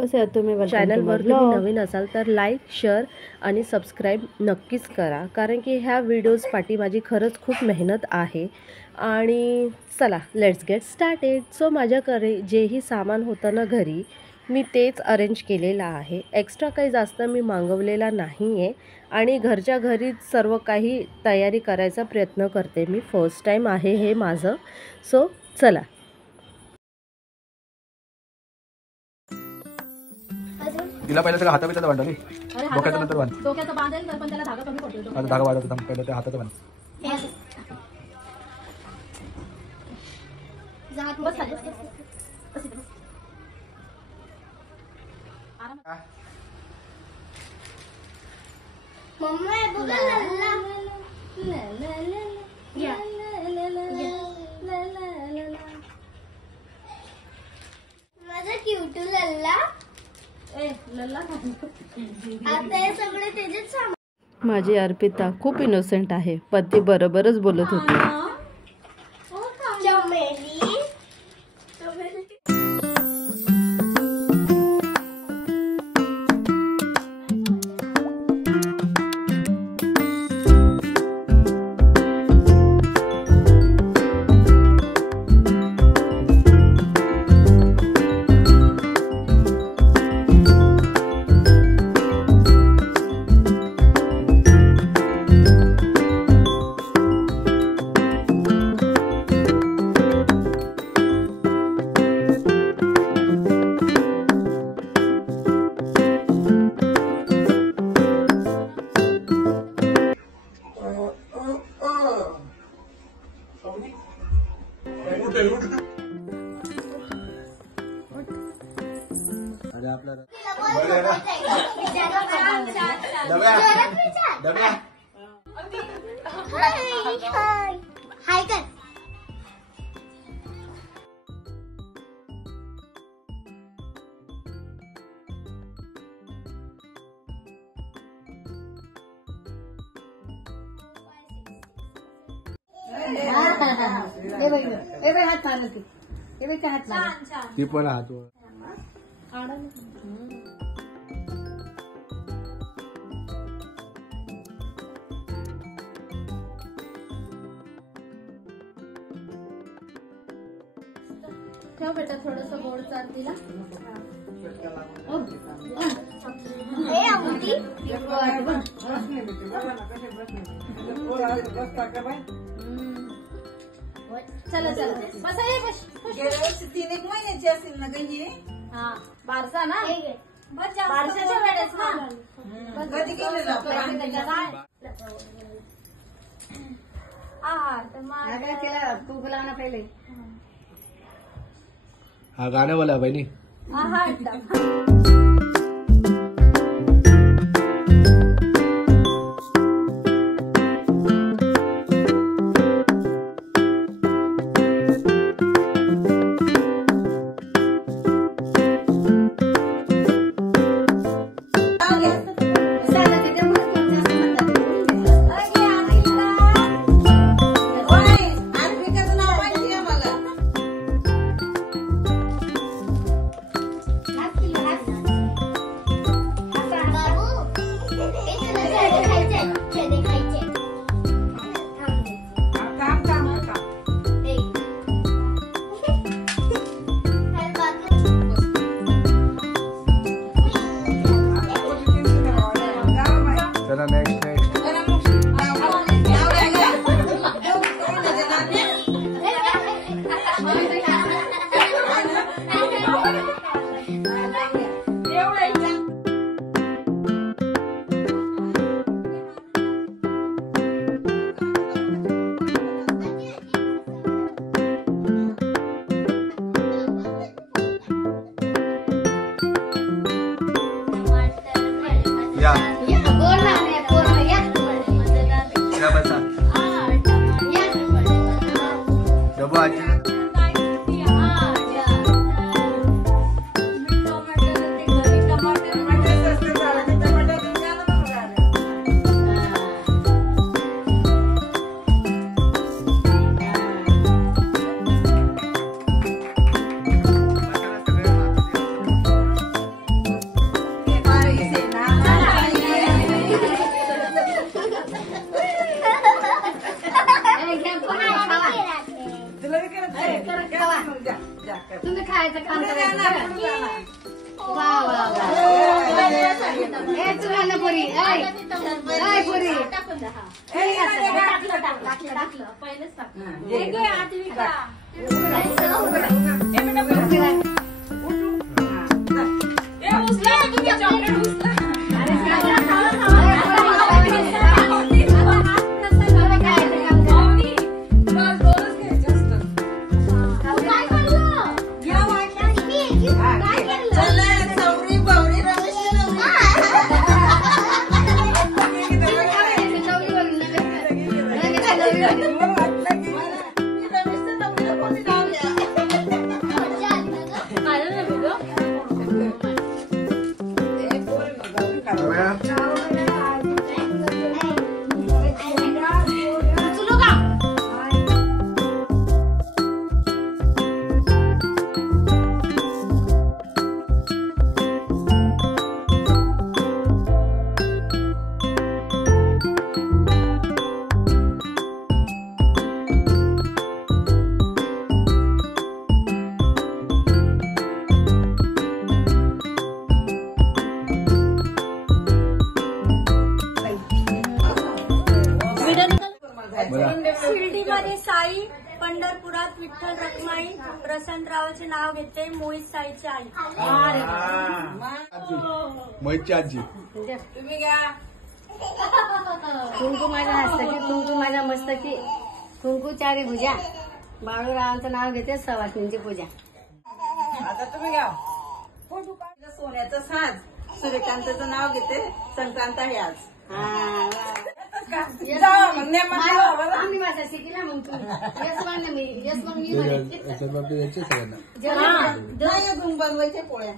कसे आहात तुम्ही? चॅनलवर तुम्ही नवीन असाल तर लाईक, शेअर आणि सबस्क्राईब नक्कीच करा, कारण की ह्या व्हिडिओज पाठी माझी खरंच खूप मेहनत आहे. आणि चला लेट्स गेट स्टार्टेड. सो माझ्याकडे जेही सामान होतं ना घरी, मी तेच अरेंज केलेलं आहे. एक्स्ट्रा काही जास्त मी मागवलेला नाही आहे आणि घरच्या घरीच सर्व काही तयारी करायचा प्रयत्न करते मी. फर्स्ट टाईम आहे हे माझं. सो चला. तिला पहिलं सगळं हाताबिताचं बांधा रे, डोक्याचं नंतर बांध. डोक्याचं बांधेल तर पण त्याला धागा कमी पडतो. आता धागा बांधायचा थांब, पहिलं ते हाताचं बांध. बस खाली. मम्मा बघा लल्ला माझा क्यूट लल्ला. आता हे सगळे त्याचेच सामान. माझी अर्पिता खूप इनोसेंट आहे, पण ती बरोबरच बोलत होती. चमेली हाय कर. हात मारलं ती पण हात ठेव बेटा, थोडस गोड चाल तिला. हे अंगठी चला चला बसा. ये बस. 3-1 महिन्याची असेल ना गंजी. हा बारसा ना, हे घे. बारशाच्या वेळेस ना. कधी केलेलं आपलं? तिला तू बोलावं पहिले. हा गाणं बोला बहिणी. चला नेक्स्ट या. बोल ना. खायचं काम करायचं. वा वा वा. ए तुला ना पुरी. ए पुरी. टाकलं. पहिलेच टाकलं. शिर्डीमध्ये साई, पंढरपुरात विठ्ठल रखमाई, प्रशांतरावाचे नाव घेते, मोहित साईची आई. मोहितची आजी. तुम्ही घ्या. कुंकू माझ्या हस्तकी, कुंकू माझ्या मस्तकी, कुंकू चारी भुजा. बाळूरावांचं नाव घेते, सवासणींची पूजा. आता तुम्ही घ्या. सोन्याचं साज, सूर्यकांताचं नाव घेते, संक्रांत आहे आज. आम्ही माझ्या शिकीला मग तुम्ही यस मग मी घुम बनवायचे पोळ्या.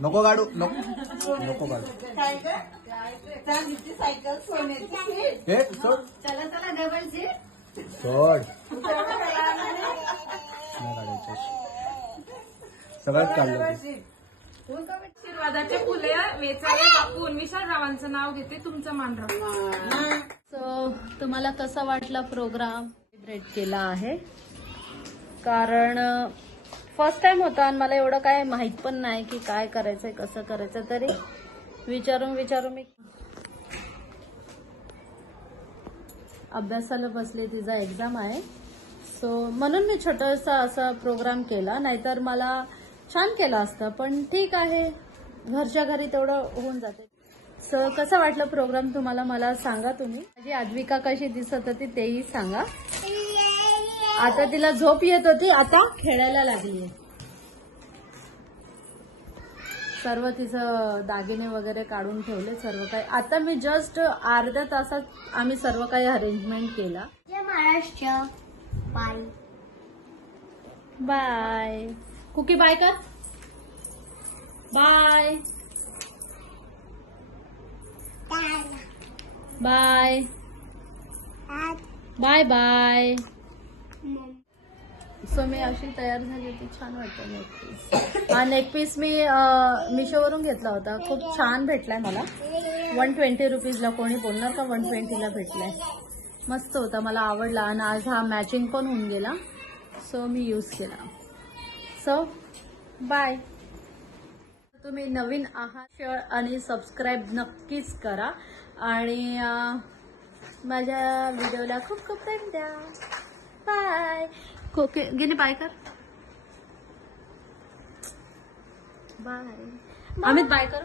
नको काढू नको काढू. चांदीची सायकल, सोन्याची सीट. हे सोड चला डबल सीट. सोड. सगळंच काढलं. आशीर्वादाचे फुले वेचावे वापून विशालरावांचं नाव घेते, तुमचं मान राखून. सो तुम्हाला कसा वाटला प्रोग्राम? सेलिब्रेट केला आहे कारण फर्स्ट टाइम होता आणि मला एवढं काय माहित पण नाही की काय करायचंय कसं करायचं. तरी विचारून मी अभ्यासाला बसले, तिचा एक्झाम आहे. सो म्हणून मी छोटासा असा प्रोग्राम केला, नाहीतर मला छान केला असता. पण ठीक आहे, घरच्या घरी तेवढं होऊन जाते. सो कसं वाटलं प्रोग्राम तुम्हाला मला सांगा. तुम्ही माझी आद्विका कशी दिसत होती तेही सांगा. आता तिला झोप येत होती, आता खेळायला लागली. सर्व तिचं दागिने वगैरे काढून ठेवले सर्व काही. आता मी जस्ट अर्ध्या तासात आम्ही सर्व काही अरेंजमेंट केला. जय Maharashtra. Bye bye cookie. Bye कर. Bye bye bye bye. So मी अशी तयार झाली होती. छान वाटतं नेकपीस. हा नेकपीस मी मिशोवरून घेतला होता. खूप छान भेटलाय मला. 120 रुपीजला. कोणी बोलणार का 120ला भेटलाय. मस्त होता, मला आवडला. आणि आज हा मॅचिंग पण होऊन गेला, सो मी यूज केला. So bye. तुम्ही नवीन आहात, शेअर आणि सबस्क्राईब नक्कीच करा. आणि माझ्या व्हिडिओला खूप खूप टाइम द्या. बाय. ओके गेली. बाय कर. बाय. अमित बाय कर.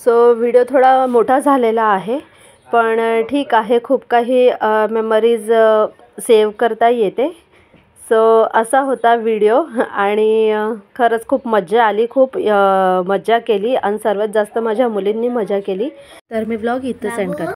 सो व्हिडिओ थोडा मोठा झालेला आहे, पण ठीक आहे. खूप काही मेमरीज सेव्ह करता येते. सो असा होता व्हिडिओ. आणि खरंच खूप मजा आली, खूप मजा केली. आणि सर्वात जास्त माझ्या मुलींनी मजा केली. तर मी ब्लॉग इथं सेंड करते.